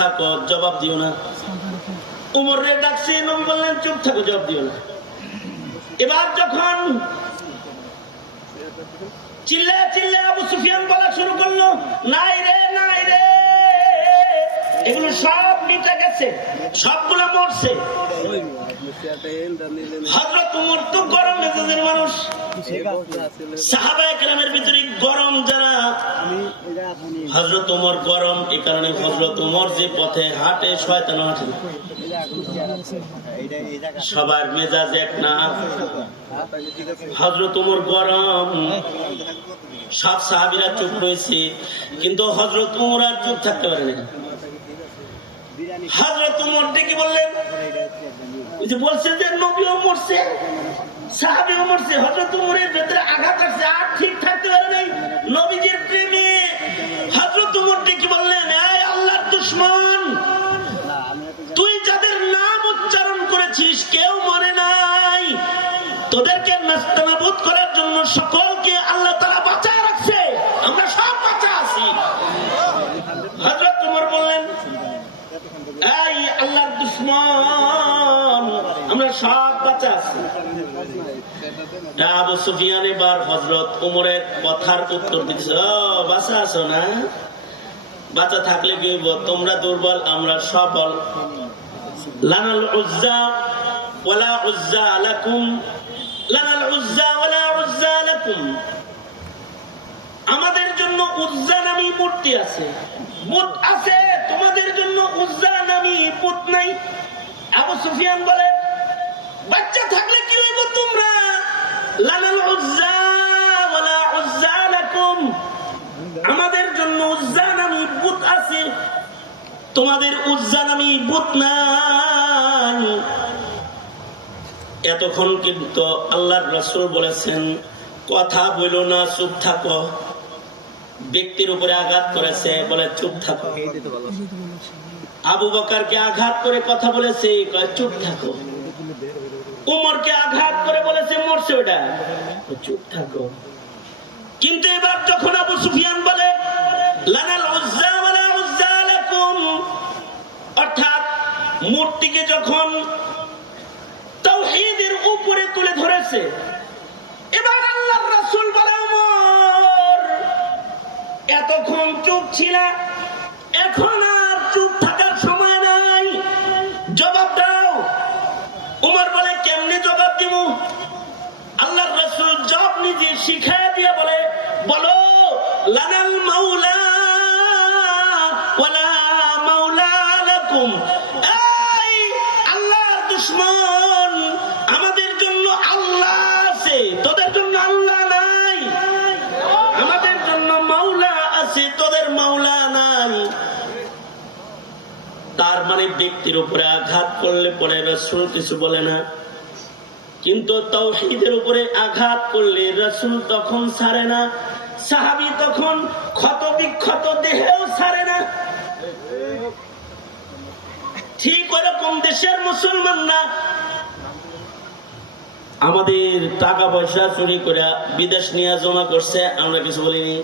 থাকো, জবাব দিও না। উমর রে ডাকছে নবী বললেন, চুপ থাকো, জবাব দিও না। এবার যখন চিল্লা চিল্লা আবু সুফিয়ান বলা শুরু করল, নাই রে নাই রে, এগুলো সব মিটে গেছে, সবগুলো মরছে। হজরত উমর তো গরম মেজাজের মানুষ। সাহাবা একরামের ভিতরে গরম যারা হজরত উমর গরম এ কারণে হজরত উমর যে পথে হাঁটে শয়তান হাঁটে সবার মেজাজ এক না। হজরত উমর গরম। সব সাহাবিরা চুপ রয়েছে কিন্তু হজরত উমর আর চুপ থাকতে পারে না হজরত উমর ডেকে বললেন যে বলছে যে নবীও মরছে, সাহাবিও মরছে হজরত উমরের ভেতরে আঘাত আসছে, আর ঠিক থাকতে পারে নাই। নবীজির প্রেমে হজরত উমর ডেকে বললেন, এই আল্লাহর দুশ্মন, তুই যাদের নাম উচ্চারণ করেছিস, কেউ মরে নাই। তোদেরকে নাস্তানাবুদ করার জন্য সকলকে আল্লাহ তারা বাঁচায় রাখছে আমরা সব বাঁচা আছি হজরত উমর বললেন এই আল্লাহর দুশ্মন আমরা থাকলে কি তোমরা দুর্বল, আমরা সবল। লানাল উজ্জা উজ্জা লাকুম। লানাল উজ্জা উজ্জা লাকুম। আমাদের জন্য উজ্জা নামী মূর্তি আছে। আছে, তোমাদের জন্য উজ্জা নামী বুত নাই। আবু সুফিয়ান বলে বাচ্চা থাকলে কি হইব তোমরা? লানাল উজ্জা ওয়ালা উজ্জা লাকুম আমাদের জন্য উজ্জা নামী বুত আছে। তোমাদের উজ্জা নামী বুত নাই। এতক্ষণ কিন্তু আল্লাহর রসুল বলেছেন কথা বলো না চুপ থাকো। ব্যক্তির উপরে আঘাত করেছে বলে চুপ থাকো। আবু বকারকে আঘাত করে কথা বলেছে চুপ থাকো। উমরকে আঘাত করে বলেছে, মরছে ওটা। চুপ থাকো। কিন্তু এবার যখন আবু সুফিয়ান বলে অর্থাৎ মূর্তিকে যখন তুলে ধরেছে, এবার এতক্ষণ চুপ ছিল, এখন আর চুপ থাকার সময় নাই জবাব দাও উমর বলে কেমনে জবাব দিব আল্লাহর রাসূল শিখায় দিয়ে বলে, বলো, লানাল আমাদের জন্য আল্লাহ আছে, তোদের জন্য নাই। আমাদের জন্য মাওলা আছে, তোদের মাওলা নাই। তার মানে ব্যক্তির উপরে আঘাত করলে পরে এবার রসুল কিছু বলে না। কিন্তু তৌহিদের উপরে আঘাত করলে রসুল তখন ছাড়ে না, সাহাবি তখন ক্ষত বিক্ষত দেহেও ছাড়ে না। ঠিক ওরকম দেশের মুসলমান না। আমাদের টাকা পয়সা চুরি করে বিদেশ নিয়ে জমা করছে, আমরা কিছু বলিনি।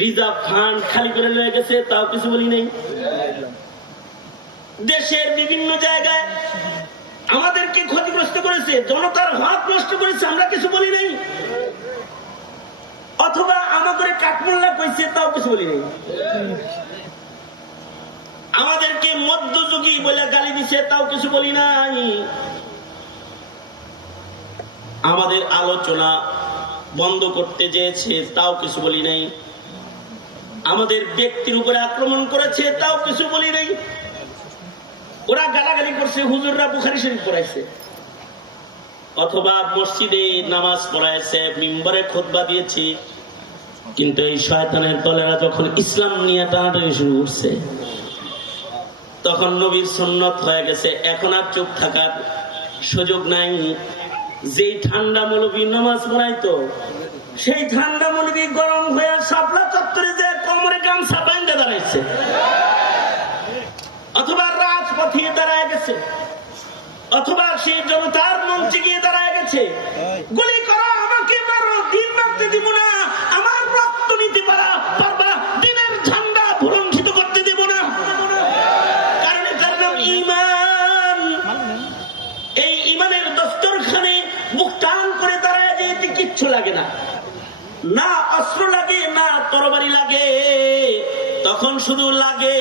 রিজার্ভ ফান্ড খালি করে লয়ে গেছে, তাও কিছু বলি নাই। দেশের বিভিন্ন জায়গায় আমাদেরকে ক্ষতিগ্রস্ত করেছে, জনতার হক নষ্ট করেছে, আমরা কিছু বলি নাই। অথবা আমাদের কাঠমোল্লা কইছে, তাও কিছু বলি নাই। আমাদেরকে মধ্যযুগী বলে গালি দিছে, তাও কিছু বলি নাই। আমাদের আলোচনা বন্ধ করতে চেয়েছে, তাও কিছু বলি নাই। আমাদের ব্যক্তির উপরে আক্রমণ করেছে, তাও কিছু বলি নাই। ওরা গালাগালি করছে, হুজুররা বুখারি শরীফ পড়াইছে। অথবা মসজিদে নামাজ পড়াইছে, মিম্বরে খোদবা দিয়েছি। কিন্তু এই শয়তানের দলেরা যখন ইসলাম নিয়ে টানাটানি শুরু করছে, তখন নবীর সন্ন্যত হয়ে গেছে। এখন আর চুপ থাকার সুযোগ নাই। যেই ঠান্ডা মৌলবী নামাজ পড়াইতো, সেই ঠান্ডা মৌলবী গরম হয়ে সাপলা চত্বরে যে কোমরে গামছা বাইন্দা দাঁড়াইছে, অথবা রাজপথে দাঁড়ায় গেছে। অথবা সেই জনতার মঞ্চে গিয়ে দাঁড়ায় গেছে। গুলি করো, আমাকে মারো, দিন মারতে দিব না, আমার রক্ত নিতে পারা করে কিচ্ছু লাগে না। না অস্ত্র লাগে, না তরবারি লাগে, তখন শুধু লাগে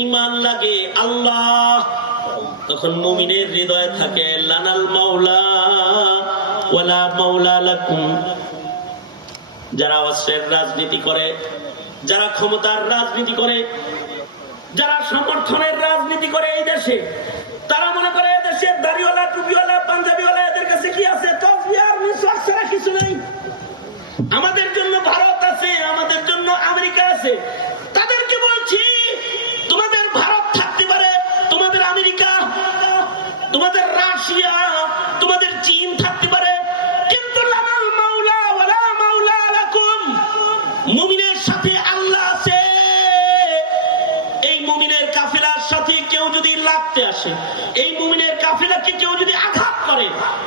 ইমান লাগে, আল্লাহ তখন মুমিনের হৃদয়ে থাকে, লানাল মাওলা, ওয়ালা মাওলা লাকুম। যারা অস্ত্রের রাজনীতি করে, যারা ক্ষমতার রাজনীতি করে, যারা সমর্থনের রাজনীতি করে এই দেশে, তারা মনে করে দেশের দাড়িওয়ালা, টুপিওয়ালা, পাঞ্জাবিওয়ালা, এদের কাছে কি আছে? তসবিহার কিছু নেই। আমাদের জন্য ভারত আছে, আমাদের জন্য আমেরিকা আছে। লাগতে আসে। এই মুমিনের কাফেলাকে কেউ যদি আঘাত করে,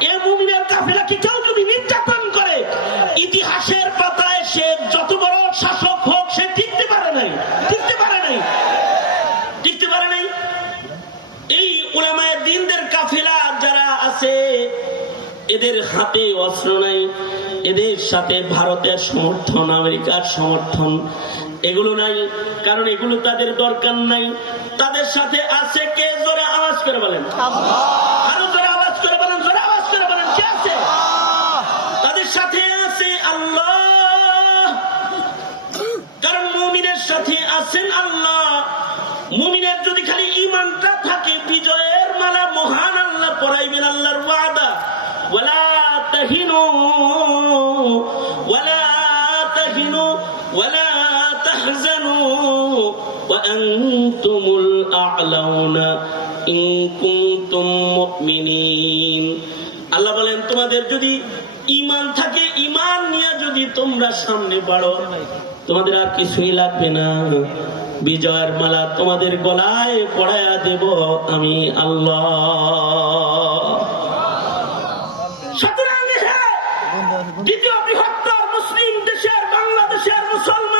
এই মুমিনের কাফেলাকে কেউ যদি নির্যাতন করে, ইতিহাসের পাতায় সে যত বড় শাসক হোক, সে টিকতে পারে নাই, টিকতে পারে নাই, টিকতে পারে নাই। এই উলামায়ে দিনদের কাফেলা যারা আছে, এদের হাতে অস্ত্র নাই, এদের সাথে ভারতের সমর্থন, আমেরিকার সমর্থন এগুলো নাই কারণ এগুলো তাদের দরকার নাই। তাদের সাথে আছে কে? জোরে আওয়াজ করে বলেন। আরও জোরে আওয়াজ করে বলেন জোরে আওয়াজ করে বলেন কে আছে? তাদের সাথে আছে আল্লাহ। কারণ মুমিনের সাথে আছেন আল্লাহ। وأنتم الأعلون إن كنتم مؤمنين আল্লাহ বলেন তোমাদের যদি ইমান থাকে ইমান নিয়ে যদি তোমরা সামনে বাড়ো তোমাদের আর কিছুই লাগবে না বিজয়ের মালা তোমাদের গলায় পড়ায়া দেব আমি আল্লাহ সুতরাং হ্যাঁ, দ্বিতীয় বৃহত্তর মুসলিম দেশের বাংলাদেশের মুসলমানের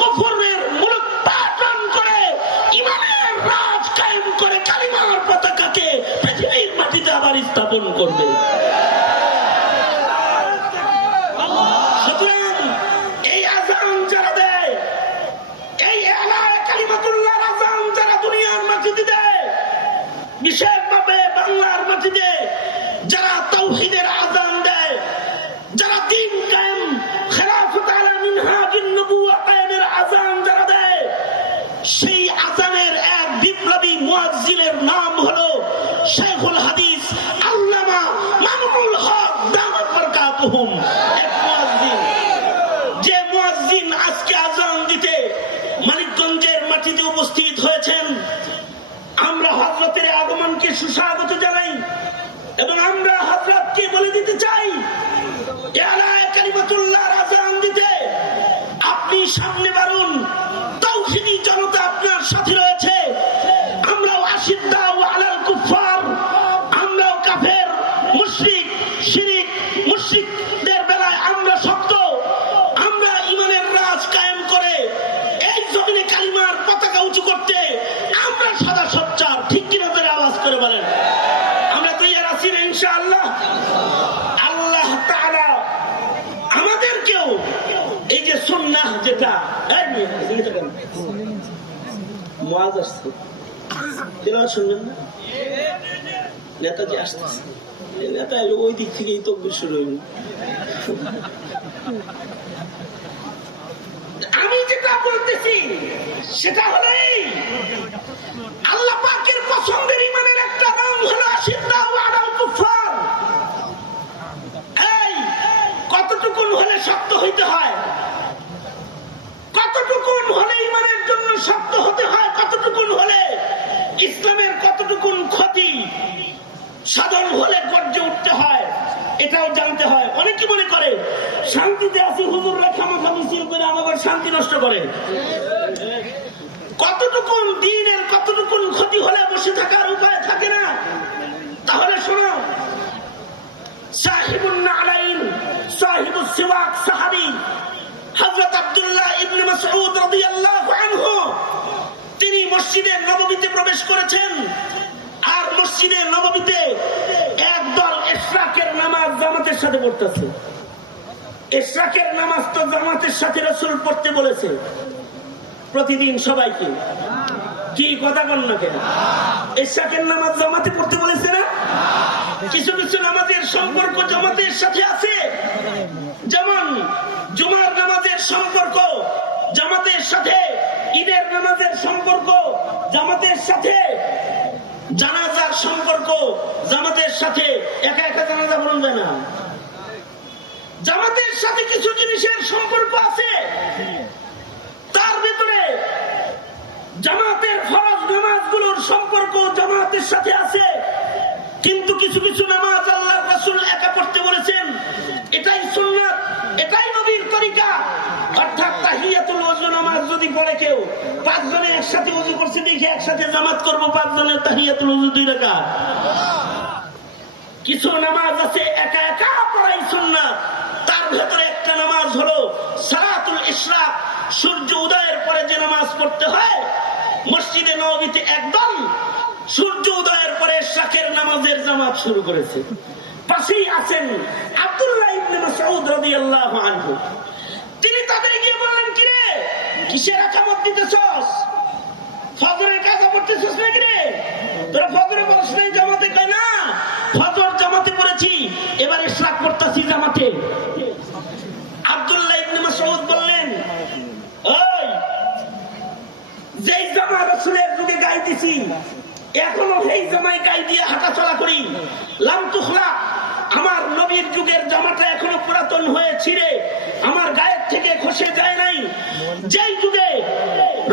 comprendre হয়েছেন। আমরা হজরতের আগমনকে সুস্বাগত জানাই এবং আমরা হজরতকে বলে দিতে চাই আপনি সামনে বাড়ুন। তৌহিদি জনতা আপনার সাথে শুনবেন না? নেতাজি আসতেছে। নেতা এলো ওই দিক থেকেই শুরু হইল। আমি যেটা বলতেছি, সেটা আল্লাহ পাকের পছন্দের ইমানের একটা নাম হলো আদাল এই, কতটুকুন হলে শক্ত হইতে হয়? কতটুকুন হলে ইমানের জন্য শক্ত হতে হয়? কতটুকুন হলে ইসলামের কতটুকুন ক্ষতি? সাধন হলে গর্জে উঠতে হয়, এটাও জানতে হয়। অনেকে মনে করে, শান্তিতে আছে, হুজুররা খামাখা মিছিল করে আমাদের শান্তি নষ্ট করে। কতটুকুন দিনের, কতটুকুন ক্ষতি হলে বসে থাকার উপায় থাকে না? তাহলে শোনো সাহিবুল্লাহ নালাইন সাহিবুল সিওয়াক সাহাবি, হযরত আব্দুল্লাহ ইবনে মাসউদ রাদিয়াল্লাহু আনহু মসজিদে নববীতে প্রবেশ করেছেন। আর মসজিদে নববীতে একদল ইশরাকের নামাজ জামাতের সাথে পড়তেছে। ইশরাকের নামাজ তো জামাতের সাথে রাসূল পড়তে বলেছে। প্রতিদিন সবাইকে। কি কথা কন না কেন? ইশরাকের নামাজ জামাতে পড়তে বলেছে না? কিছু কিছু নামাজের সম্পর্ক জামাতের সাথে আছে। যেমন জুমার নামাজের সম্পর্ক জামাতের সাথে, ঈদের নামাজের সম্পর্ক, জামাতের সাথে, জানাজার সম্পর্ক, জামাতের সাথে, একা একা জানাজা বলুন যায় না। জামাতের সাথে কিছু জিনিসের সম্পর্ক আছে। তার ভিতরে জামাতের ফরজ নামাজগুলোর সম্পর্ক জামাতের সাথে আছে। কিন্তু কিছু কিছু নামাজ আল্লাহ রাসূল একা পড়তে বলেছেন এটাই সুন্নাত এটাই নবীর তরিকা অর্থাৎ তাহিয়াতুল ওযু নামাজ যদি পড়ে কেউ পাঁচজনে একসাথে ওযু করছে, দেখে একসাথে জামাত করব, পাঁচজনের তাহিয়াতুল ওযু দুই রাকাত। কিছু নামাজ আছে, একা একা পড়াই সুন্নাত। তার ভেতরে একটা নামাজ হলো সালাতুল ইশরাক। সূর্য উদয়ের পরে যে নামাজ পড়তে হয়, মসজিদে নবীতে একদম সূর্য উদয়ের পরে শাকের নামাজের জামাত শুরু করেছে। পাশেই আছেন আব্দুল্লাহ ইবনে মাসউদ রাদিয়াল্লাহু আনহু। তিনি তাদের কিসের আকামত দিতেছস? ফজরের কাজা পড়তেছিস নাকি রে? তোরা ফজরে পড়ছিস নাই জামাতে? কয় না? ফজর জামাতে পড়েছি, এবারে ইশরাক করতেছি জামাতে। আব্দুল্লাহ ইবনে মাসউদ বললেন, ওই, যেই জামা রাসূলের যুগে গাই দিছি, এখনও সেই জামায় গাই দিয়ে হাঁটাচলা করি। লাম তুখলা, আমার নবীর যুগের জামাটা এখনও পুরাতন হয়ে ছিঁড়ে আমার গায়ের থেকে খসে যায় নাই। যেই যুগে,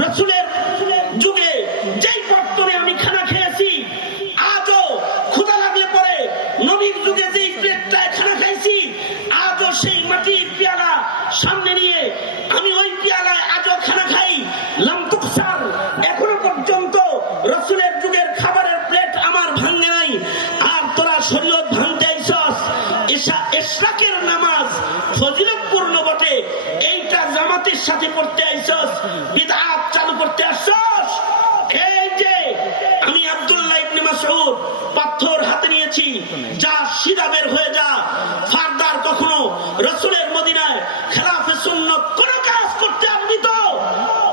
রসুলের যুগে যেই পত্তনে আমি খানা খেয়েছি, আজও ক্ষুধা লাগলে পরে নবীর যুগে যেই প্লেটটায় খানা খাইছি, আজও সেই মাটির পেয়ালা সামনে নিয়ে আমি ওই পেয়ালায় আজও খানা খাই। লামতুকসার এখনও পর্যন্ত রসুলের যুগের খাবারের প্লেট আমার ভাঙে নাই। আর তোরা শরীয়ত ভাঙতে এশরাকের নামাজ ফজিলতপূর্ণ সাথে পড়তে আইসস বিদআত চালু করতে আসছস। এই যে আমি আব্দুল্লাহ ইবনে মাসউদ পাথর হাতে নিয়েছি, যা সিধা বের হয়ে যা। ফারদার কখনো রসুলের মদিনায় খেলাফে সুন্নত কোন কাজ করতে আপনি তো?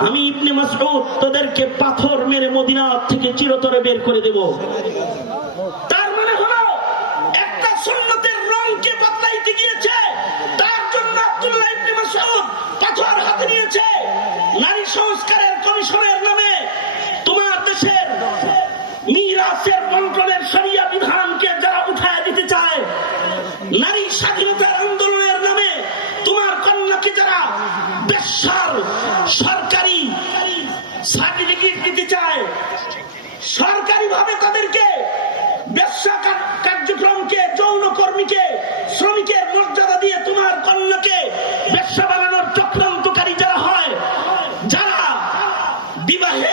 আমি ইবনে মাসউদ তোদেরকে পাথর মেরে মদিনা থেকে চিরতরে বের করে দেব। তার মানে হলো, একটা সুন্নতের রংকে বদলাইতে গিয়েছে তার জন্য আব্দুল্লাহ ইবনে মাসউদ পাথর হাতে নিয়েছে নারী সংস্কারের কমিশনের নামে তোমার দেশের মিরাসের বন্টনের শরিয়া বিধানকে যারা উঠায় দিতে চায় নারী স্বাধীনতার আন্দোলনের নামে তোমার কন্যাকে যারা বেশ্যার সরকারি সার্টিফিকেট দিতে চায় সরকারি ভাবে তাদেরকে ব্যবসা কার- কার্যক্রমকে যৌন কর্মীকে শ্রমিকের মর্যাদা দিয়ে তোমার কন্যাকে ব্যবসা বানানোর চক্রান্তকারী যারা হয় যারা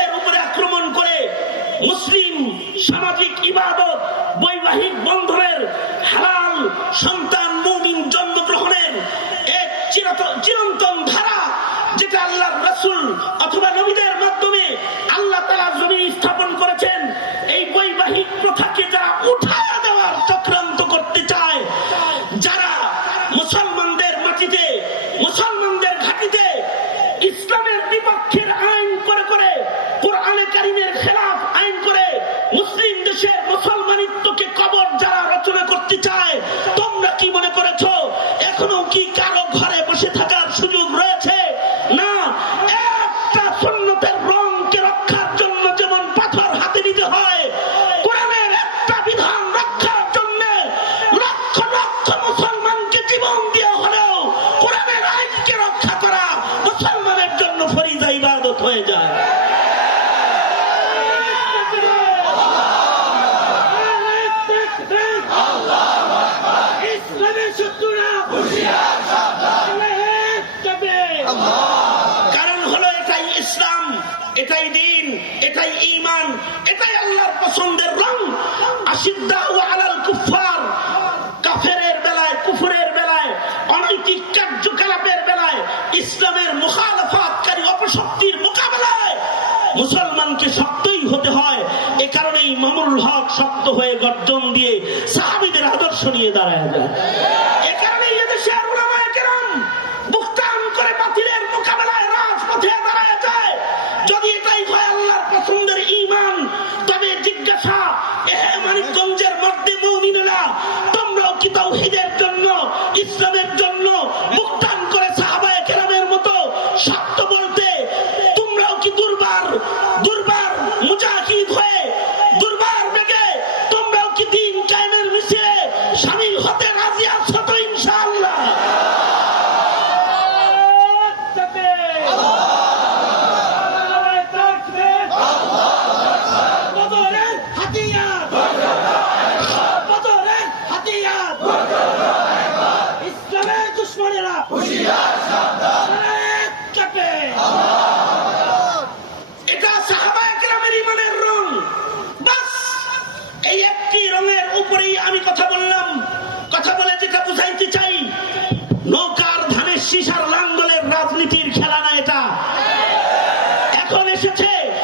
বিবাহের উপরে আক্রমণ করে মুসলিম সামাজিক ইবাদত, বৈবাহিক বন্ধনের হালাল সন্তান মুমিন জন্মগ্রহণের এক চিরন্তন ধারা যেটা আল্লাহ রাসুল অথবা নবীদের মাধ্যমে আল্লাহ তালা জমি স্থাপন করেছেন এই বৈবাহিক প্রথাকে যারা উঠায় দেওয়ার চক্রান্ত করতে চায় যারা মুসলমানদের মাটিতে মুসলমানদের ঘাটিতে ইসলামের বিপক্ষের আইন করে করে কোরআনে কারিমের খেলাফ আইন করে মুসলিম দেশের মুসলমানিত্বকে কবর যারা রচনা করতে চায় তোমরা কি মনে করেছ এখনও কি কারও ঘরে বসে থাকার সুযোগ রয়েছে না একটা সুন্নতের রংকে রক্ষার জন্য যেমন পাথর হাতে নিতে হয় কোরআনের একটা বিধান রক্ষার জন্য লক্ষ লক্ষ মুসলমানকে জীবন দিয়ে হলেও কোরআনের আইনকে রক্ষা করা মুসলমানের জন্য ফরিজা ইবাদত হয়ে যায় ইসলামের শত্রুরা এটাই দিন এটাই ঈমান, এটাই আল্লাহর পছন্দের রং। আলাল কুফার কাফেরের বেলায় বেলায়, অনৈতিক কার্যকলাপের বেলায়, ইসলামের মুখালফাতকারী অপশক্তির মোকাবেলায় মুসলমানকে শক্তই হতে হয়। এ কারণেই মামুল হক শক্ত হয়ে গর্জন দিয়ে সাহাবিদের আদর্শ নিয়ে দাঁড়ায় যায়। change.